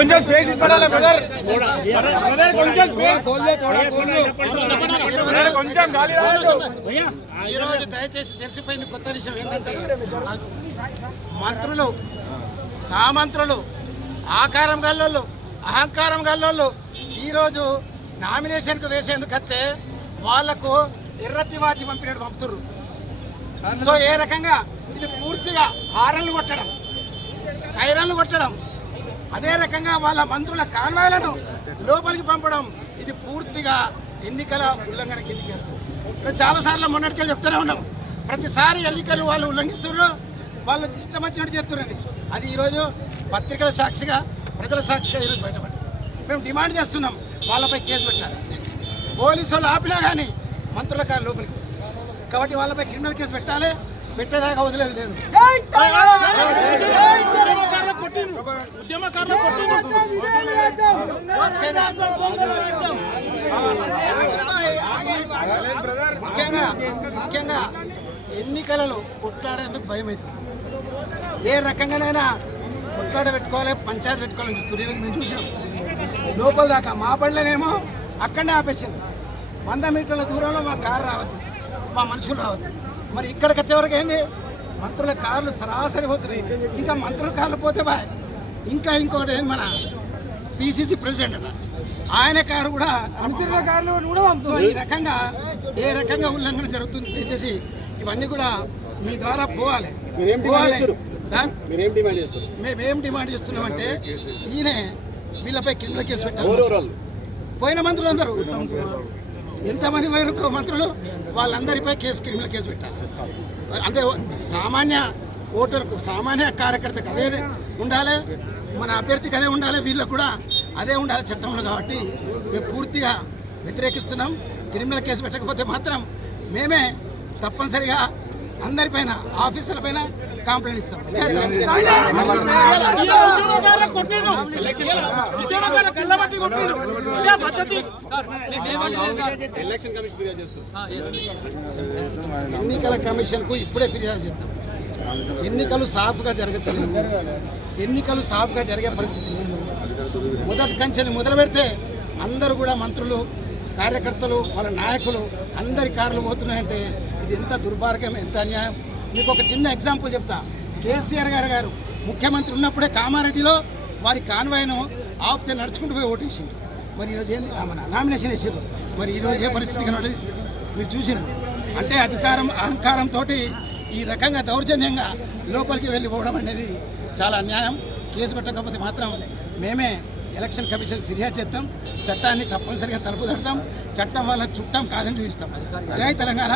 కొంచెం స్పేస్ ఇవ్వాలి brother brother కొంచెం స్పేస్ బ్రదర్ కొంచెం గాలి రాదు ఈ రోజు దయచేసి తెలిసిపోయింది కొత్త విషయం ఏంటంటే మంత్రులు సామంత్రులు ఆకారం గల్లోళ్ళు అహంకారం గల్లోళ్ళు ఈరోజు నామినేషన్కు వేసేందుకు వస్తే వాళ్ళకు ఎర్రతివాచి పంపినట్టు పంపుతుర్రు. సో ఏ రకంగా? ఇది పూర్తిగా హారన్లు కొట్టడం సైరన్లు కొట్టడం. అదే రకంగా వాళ్ళ మంత్రుల కాన్వాయ్లను లోపలికి పంపడం ఇది పూర్తిగా ఎన్నికల ఉల్లంఘన కిందికి వేస్తుంది చాలాసార్లు మొన్నటికే చెప్తూనే ఉన్నాం. ప్రతిసారి ఎన్నికలు వాళ్ళు ఉల్లంఘిస్తున్నారు వాళ్ళు ఇష్టం వచ్చినట్టు చెప్తున్నారని అది ఈరోజు పత్రికల సాక్షిగా ప్రజల సాక్షిగా ఈరోజు బయటపడింది. మేము డిమాండ్ చేస్తున్నాం వాళ్ళపై కేసు పెట్టాలి. పోలీసు వాళ్ళు ఆపినా కానీ మంత్రుల కారు లోపలికి కాబట్టి వాళ్ళపై క్రిమినల్ కేసు పెట్టాలి. పెట్టేదాకా వదిలేదు లేదు ముఖ్యంగా ముఖ్యంగా ఎన్నికలలో కొట్లాడేందుకు భయం అవుతుంది ఏ రకంగానైనా కొట్లాడ పెట్టుకోవాలి పంచాయతీ పెట్టుకోవాలని చూస్తున్నారు మేము చూసాం లోపల దాకా మా బండ్లనేమో అక్కడనే ఆపేసింది. వంద మీటర్ల దూరంలో మా కారు రావద్దు మా మనుషులు రావద్దు. మరి ఇక్కడికి వచ్చేవరకు ఏంది? మంత్రుల కార్లు సరాసరి పోతున్నాయి. ఇంకా మంత్రుల కార్లు పోతే బాయ్. ఇంకా ఇంకొకటి ఏంది మన పిసిసి ప్రెసిడెంట్ అట. ఆయన కారు కూడా మంత్రుల కార్లు కూడా ఈ రకంగా ఏ రకంగా ఉల్లంఘన జరుగుతుంది దయచేసి ఇవన్నీ కూడా మీ ద్వారా పోవాలి. సార్? డిమాండ్ మేమేం డిమాండ్ చేస్తున్నామంటే ఈయన వీళ్ళపై క్రిమినల్ కేసు పెట్టాలి పోయిన మంత్రులు అందరూ ఎంతమంది వరకు మంత్రులు వాళ్ళందరిపై కేసు క్రిమినల్ కేసు పెట్టాలి. అంటే సామాన్య ఓటర్కు సామాన్య కార్యకర్తకు అదే ఉండాలి మన అభ్యర్థికి అదే ఉండాలి వీళ్ళకు కూడా అదే ఉండాలి చట్టంలో కాబట్టి మేము పూర్తిగా వ్యతిరేకిస్తున్నాం. క్రిమినల్ కేసు పెట్టకపోతే మాత్రం మేమే తప్పనిసరిగా అందరిపైన ఆఫీసర్ల పైన కంప్లైంట్ ఇస్తాం. ఎలక్షన్ కమిషన్ ఎన్నికల కమిషన్కు ఇప్పుడే ఫిర్యాదు చేద్దాం. ఎన్నికలు సాఫ్గా జరగట్లేదు. ఎన్నికలు సాఫ్గా జరిగే పరిస్థితి లేదు. మొదటి కంచెని మొదలు పెడితే అందరూ కూడా మంత్రులు కార్యకర్తలు వాళ్ళ నాయకులు అందరి కార్లు పోతున్నాయంటే ఇది ఎంత దుర్భార్గం ఎంత అన్యాయం? మీకు ఒక చిన్న ఎగ్జాంపుల్ చెప్తా. కేసీఆర్ గారు గారు ముఖ్యమంత్రి ఉన్నప్పుడే కామారెడ్డిలో వారి కాన్వాయ్ను ఆపితే నడుచుకుంటూ పోయి ఓటేసింది మరి ఈరోజు ఏంది? మన నామినేషన్ వేసారు మరి ఈరోజు ఏ పరిస్థితి కనబడి? మీరు చూసిండ్రు అంటే అధికారం అహంకారంతో ఈ రకంగా దౌర్జన్యంగా లోపలికి వెళ్ళి పోవడం అనేది చాలా అన్యాయం. కేసు పెట్టకపోతే మాత్రం మేమే ఎలక్షన్ కమిషన్ ఫిర్యాదు చేస్తాం. చట్టాన్ని తప్పనిసరిగా తలుపు తడతాం. చట్టం వల్ల చుట్టం కాదని చూపిస్తాం. జై తెలంగాణ.